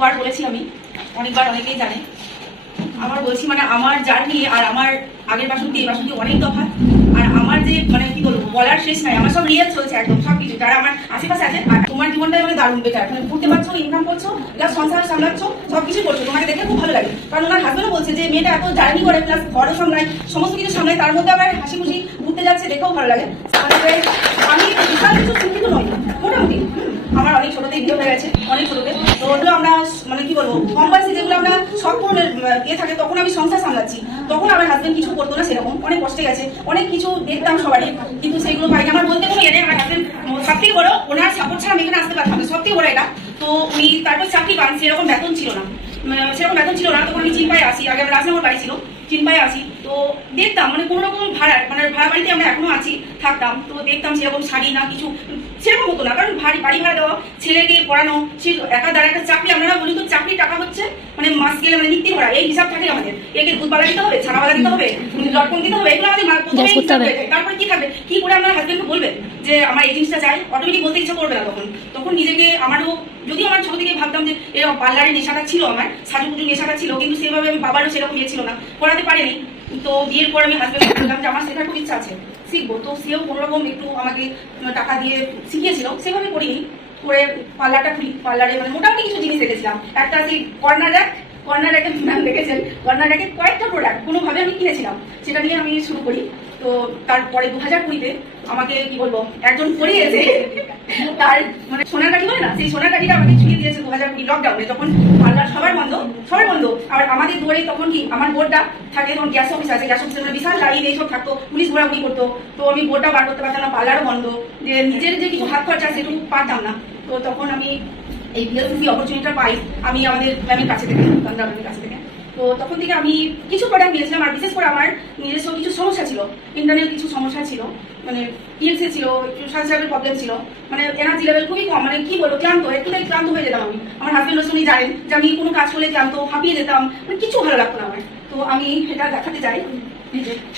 বহুবার বলেছি আমি, অনেকবার অনেকেই জানে। আমার বলছি মানে আমার জার্নি আর আমার আগের বাসন্তী এই বাসন্তী অনেক তফাৎ আর আমার যে মানে কি বলব, বলার শেষ নাই। আমার সব রিয়েল চলছে একদম সব কিছু যারা আমার আশেপাশে আছে, আর তোমার জীবনটাই মানে দারুণ বেটার মানে ঘুরতে পারছ ইনকাম করছ প্লাস সংসার সামলাচ্ছ সব কিছু করছ। তোমাকে দেখে খুব ভালো লাগে। কারণ ওনার হাজবেন্ডও বলছে যে, মেয়েটা এত জার্নি করে প্লাস ঘরও সামলায়, সমস্ত কিছু সামলায়, তার মধ্যে আবার হাসি খুশি ঘুরতে যাচ্ছে, দেখেও ভালো লাগে। তারপরে আমি বিশাল কিছু শিক্ষিত নই, মোটামুটি। আমার অনেক ছোটতে বিয়ে হয়ে গেছে, অনেক ছোটতে তো ওগুলো আমরা মানে কি বলব কম বয়সে যেগুলো আমরা সব ধরনের ইয়ে থাকে, তখন আমি সংসার সামলাচ্ছি। তখন আমার হাজবেন্ড কিছু করতো না সেরকম, অনেক কষ্টে গেছে, অনেক কিছু দেখতাম সবারই। কিন্তু সেগুলো পাই আমার বলতে কোনো ইয়ে নেই, আমার হাজবেন্ড সব থেকে ওনার সাপোর্ট ছাড়া আমি এখানে আসতে পারতাম না সব থেকে বড় এটা। তো উনি তারপর চাকরি পান, সেরকম বেতন ছিল না। সেরকম বেতন ছিল না, তখন আমি চিনপায় আসি। আগে আমার রাজনগর বাড়ি ছিল। চিনপায় আসি তো দেখতাম মানে কোনো রকম ভাড়া মানে ভাড়া বাড়িতে আমরা এখনও আছি থাকতাম। তো দেখতাম সেরকম শাড়ি না কিছু সেরকম হতো না। কারণ ভারী বাড়ি ভাড়া দেওয়া ছেলেকে পড়ানো সে একা দ্বারা একটা চাকরি আমরা বলি তো চাকরি টাকা হচ্ছে মানে মাস গেলে মানে নিত্যি ভাড়া এই হিসাব থাকে আমাদের। একে দুধ বালা দিতে হবে ছানাবালা দিতে হবে লটকন দিতে হবে এগুলো আমাদের মা- প্রথমেই Yes, করতে হিসাব হবে। যায়। তারপরে কি থাকবে? কি করে হাজবেন্ডকে বলবেন যে আমার এই জিনিসটা চাই? অটোমেটিক বলতে ইচ্ছা করবে না তখন। তখন নিজেকে আমারও যদি আমার ছোট থেকে ভাবতাম যে এরকম পার্লারের নেশাটা ছিল আমার সাজুগুজু নেশাটা ছিল, কিন্তু সেভাবে আমি বাবারও সেরকম ইয়ে ছিল না। করাতে পারিনি। তো বিয়ের পর আমি হাজবেন্ডকে বললাম যে আমার শেখার খুব ইচ্ছা আছে, শিখব। তো সেও কোনোরকম একটু আমাকে টাকা দিয়ে শিখিয়েছিল, সেভাবে করিনি। করে পার্লারটা খুলি, পার্লারে মানে মোটামুটি কিছু জিনিস রেখেছিলাম একটা সেই কর্নার কর্নার র্যাকে ম্যাম দেখেছেন কর্নার কয়েকটা প্রোডাক্ট কোনোভাবে আমি কিনেছিলাম। সেটা নিয়ে আমি শুরু করি। তো তারপরে দু হাজার কুড়িতে আমাকে, কি বলব, একজন পড়িয়েছে তার মানে সোনার কাঠি বলে না, সেই সোনার কাঠিটা আমাকে ছুঁয়ে দিয়েছে দু হাজার কুড়ি লকডাউনে তখন পার্লার সবার বন্ধ সবার বন্ধ। আর আমাদের দুয়ারে তখন কি, আমার বোর্ডটা থাকে, তখন গ্যাস অফিস আছে গ্যাস অফিসের বিশাল লাইন, এইসব থাকতো, পুলিশ ঘোরাঘুরি করতো। তো আমি বোর্ডটা বার করতে পারতাম না পার্লারও বন্ধ। যে নিজের যে কিছু হাত খরচা, সেটুকু পারতাম না। তো তখন আমি এই বিএলসিসি অপরচুনিটিটা পাই, আমি আমাদের ম্যামের কাছে থেকে তন্দ্রা ম্যামের কাছে থেকে। তো তখন থেকে আমি কিছু প্রোডাক্ট নিয়েছিলাম, আর বিশেষ করে আমার নিজস্ব কিছু সমস্যা ছিল। ইন্টারনাল কিছু সমস্যা ছিল মানে পিএলসি ছিল সানসারের প্রবলেম ছিল। মানে এনার্জি লেভেল খুবই কম মানে কি বলব, ক্লান্ত, একটু ক্লান্ত হয়ে যেতাম আমি। আমার হাজবেন্ড শুনি জানেন যে আমি কোনো কাজ করলে ক্লান্ত, হাঁপিয়ে যেতাম মানে কিছু ভালো লাগতো না আমার। তো আমি এটা দেখাতে চাই।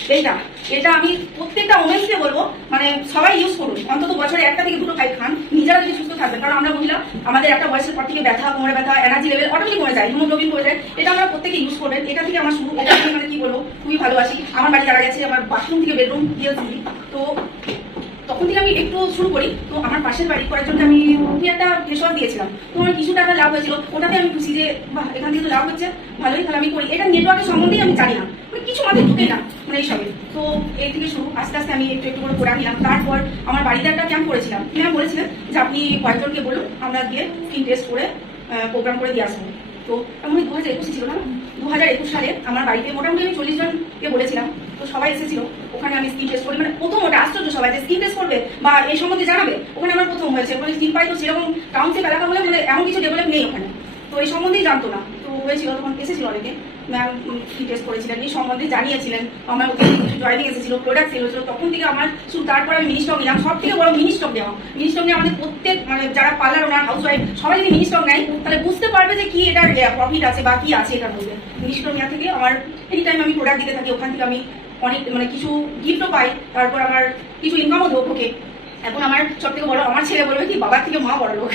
এইটা, এটা আমি প্রত্যেকটা ওমেন্সকে বলব মানে সবাই ইউজ করুন। অন্তত বছরে একটা থেকে দুটো খাই খান, নিজেরা যদি সুস্থ থাকবেন। কারণ আমরা মহিলা, আমাদের একটা বয়সের পর থেকে ব্যথা, কোমরে ব্যথা এনার্জি লেভেল অটোমেটিক কমে যায় হিমোগ্লোবিন কমে যায়। এটা আমরা প্রত্যেকে ইউজ করবেন। এটা থেকে আমার শুরু। এটা মানে কি বলব? খুবই ভালোবাসি আমার বাড়ি যারা গেছে, আমার বাথরুম থেকে বেডরুম দিয়েছি। তো তখন থেকে আমি একটু শুরু করি। তো আমার পাশের বাড়ি কয়েকজনকে আমি খুবই একটা ফেসওয়াশ দিয়েছিলাম। তো আমার কিছু টাকা লাভ হয়েছিল। ওটাতে আমি খুশি যে, বাহ, এখান থেকে তো লাভ হচ্ছে। ভালোই, তাহলে আমি করি। এটা নেটওয়ার্কের সম্বন্ধেই আমি জানি না। মানে কিছু মাথায় ঢুকে না মানে এইসবে তো এই থেকে শুরু, আস্তে আস্তে আমি একটু একটু করে করে নিলাম। তারপর আমার বাড়িতে একটা ক্যাম্প করেছিলাম। ম্যাম বলেছিলেন? যে আপনি কয়েকজনকে বলুন, আমরা গিয়ে স্কিন টেস্ট করে প্রোগ্রাম করে দিয়ে আসব। তো এমন দু হাজার একুশে ছিল না দু হাজার একুশ সালে আমার বাড়িতে মোটামুটি আমি চল্লিশ জনকে বলেছিলাম। তো সবাই এসেছিল, ওখানে আমি স্কিন টেস্ট করি। মানে প্রথম ওটা আশ্চর্য সবাই যে স্কিন টেস্ট করবে বা এই সম্বন্ধে জানাবে, ওখানে আমার প্রথম হয়েছে। ওখানে স্কিন পাই তো সেরকম টাউনশিপ এলাকা বলে মানে এমন কিছু ডেভেলপ নেই ওখানে। তো এই সম্বন্ধেই জানতো না। হয়েছিল তখন এসেছিল অনেকে। ম্যাম কি টেস্ট করেছিলেন, এই সম্বন্ধে জানিয়েছিলেন। আমার ওখানে কিছু জয়নিং এসেছিল প্রোডাক্ট সেল হয়েছিল, তখন থেকে আমার শুধু তারপর আমি মিনি স্টক নিলাম সব থেকে বড় মিনি স্টক নেওয়া মিনি স্টক নিয়ে আমাদের প্রত্যেক মানে যারা পার্লার ওনার হাউস ওয়াইফ সবাই যদি মিনি স্টক নেয়, তাহলে বুঝতে পারবে যে কি এটার প্রফিট আছে বা কি আছে এটার মধ্যে মিনি স্টক নেওয়া থেকে আমার এনি টাইম আমি প্রোডাক্ট দিতে থাকি, ওখান থেকে আমি অনেক মানে কিছু গিফটও পাই, তারপর আমার কিছু ইনকামও দেবো ওকে। এখন আমার সব থেকে বড়, আমার ছেলে বলবে কি, বাবার থেকে মা বড় লোক।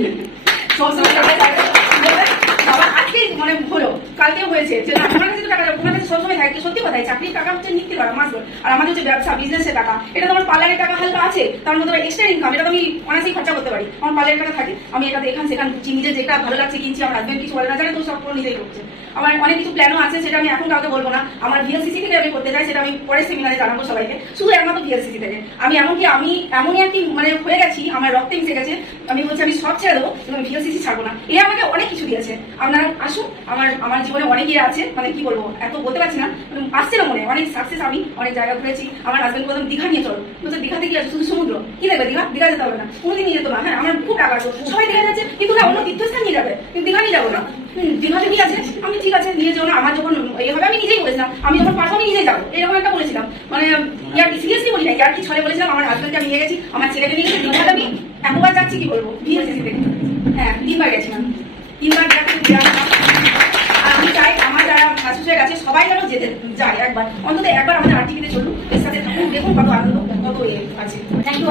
সবসময় সবাই চাইবে, বলবে, বাবা আজকে মানে হলো কালকে হয়েছে। যে আপনার কাছে তো টাকা তোমার কাছে সবসময় থাকে সত্যি কথাই চাকরির টাকা হচ্ছে নিত্য করা মাস আর আমাদের হচ্ছে ব্যবসা বিজনেসের টাকা, এটা তো আমার পার্লারের টাকা হালকা আছে, তার মধ্যে এক্সট্রা ইনকাম এটা তো আমি অনাসেই খরচা করতে পারি। আমার পার্লারের টাকা থাকে, আমি এটা এখান সেখান কিনছি নিজে যেটা ভালো লাগছে কিনছি, আমার হাজবেন্ড কিছু বলে না, জানে তো সব পুরো নিজেই করছে। আমার অনেক কিছু প্ল্যানও আছে, সেটা আমি এখন কাউকে বলব না। আমার ভিএলসিসি থেকে আমি করতে চাই, সেটা আমি পরের সেমিনারে জানাব সবাইকে। শুধু একমাত্র ভিএলসিসি থেকে। আমি এমনকি, আমি এমনই আর কি মানে হয়ে গেছি, আমার রক্তে মিশে গেছে। আমি বলছি, আমি সব ছেড়ে দেবো আমি ভিএলসিসি ছাড়বো না। এ আমাকে অনেক কিছু দিয়েছে। আপনারা আসুন, আমার আমার জীবনে অনেক ইয়ে আছে মানে কি বলব, এত বলতে পারছি না আসছে না মনে অনেক সাকসেস আমি অনেক জায়গা ঘুরেছি, আমার হাজবেন্ড বললাম দীঘা নিয়ে চলো। বলছে দীঘাতে কি আছে শুধু সমুদ্র। কি দেখবে দীঘা? দীঘা যেতে হবে না। কোনোদিন নিয়ে যেত না। হ্যাঁ আমার খুব টাকা সবাই দীঘা যাচ্ছে, কিন্তু না, অন্য তীর্থস্থান নিয়ে যাবে। কিন্তু দীঘা নিয়ে যাব না। দীঘাতে কি আছে। আমি ঠিক আছে, নিয়ে যাও না। আমার যখন এইভাবে আমি নিজেই বলেছিলাম। আমি যখন পারব, আমি নিজেই যাব। এরকম একটা বলেছিলাম। মানে ইয়ার কি সিরিয়াসলি বলি না। ইয়ার কি ছলে বলেছিলাম, আমার হাজবেন্ডকে আমি নিয়ে গেছি, আমার ছেলেকে নিয়ে গেছি। দীঘাতে আমি একবার যাচ্ছি, কি বলব? বিএসসি থেকে হ্যাঁ তিনবার গেছিলাম। তিনবার গেছি যেতে যায় একবার, অন্তত একবার আমাদের আর্টিকেটে চলুন। সাথে থাকুন, দেখুন কত আনন্দ, কত এ আছে। থ্যাংক ইউ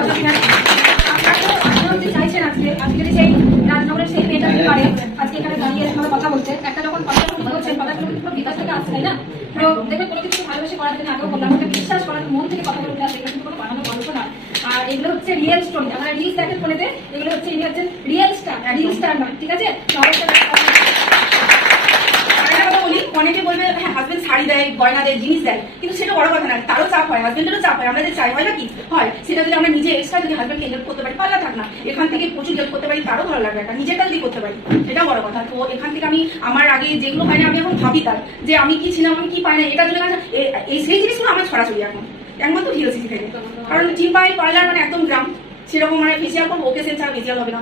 কথা বলছে। একটা যখন কথা বলছেন কথা বিকাশ থেকে আসছে না? পুরো দেখবে কোনো কিছু ভালোবেসে করার জন্য আগেও বললাম ওটা বিশ্বাস করার মন থেকে কথা বলতে আসে কিন্তু কোনো বানানো গল্প না। আর এগুলো হচ্ছে রিয়েল স্টোরি আমরা রিলস দেখেন ফোনেতে, এগুলো হচ্ছে, ইনি হচ্ছেন রিয়েল স্টার রিয়েল স্টার না ঠিক আছে? অনেকে বলবে হ্যাঁ হাজবেন্ড শাড়ি দেয়, গয়না দেয়, জিনিস দেয়, কিন্তু সেটা বড় কথা না তারও চাপ হয় হাজবেন্ডেরও চাপ হয় আমরা যে চাই, হয় না কি? হয়, সেটা যদি আমরা নিজে এক্সট্রা যদি হাজবেন্ডকে হেল্প করতে পারি, পাল্লা থাক না, এখান থেকে প্রচুর হেল্প করতে পারি, তারও ভালো লাগবে, একটা নিজেরটা যদি করতে পারি এটা বড় কথা। তো এখান থেকে আমি, আমার আগে যেগুলো হয় না, আমি এখন ভাবি তার, যে আমি কি ছিলাম, আমি কি পাই না এটা কাছে এই সেই জিনিসগুলো আমার ছড়াছড়ি এখন, একমাত্র ভিএলসিসি থেকে। কারণ জিম পাই পার্লার মানে একদম গ্রাম, সেরকম মানে ফেসিয়াল করব ওকেশন ছাড়া ফেসিয়াল হবে না।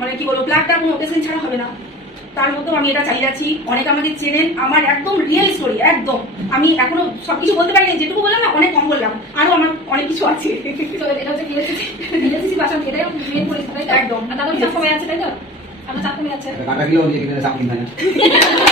মানে কি বলব প্লাগটা কোনো ওকেশন ছাড়া হবে না। তার মধ্যেও আমি এটা চালিয়ে যাচ্ছি। অনেক আমাকে চেনেন। আমার একদম রিয়েল স্টোরি একদম। আমি এখনও সবকিছু বলতে পারি না যেটুকু বললাম না অনেক কম বললাম। আরও আমার অনেক কিছু আছে। এটা হচ্ছে ভিএলসিসি ভিএলসিসি বাসন এটাই মেন পরিস্থিতি একদম। সময় আছে তাই তো? আমার চাপ কমে যাচ্ছে। কাটা গেলেও নিজে চাকরি আছে না।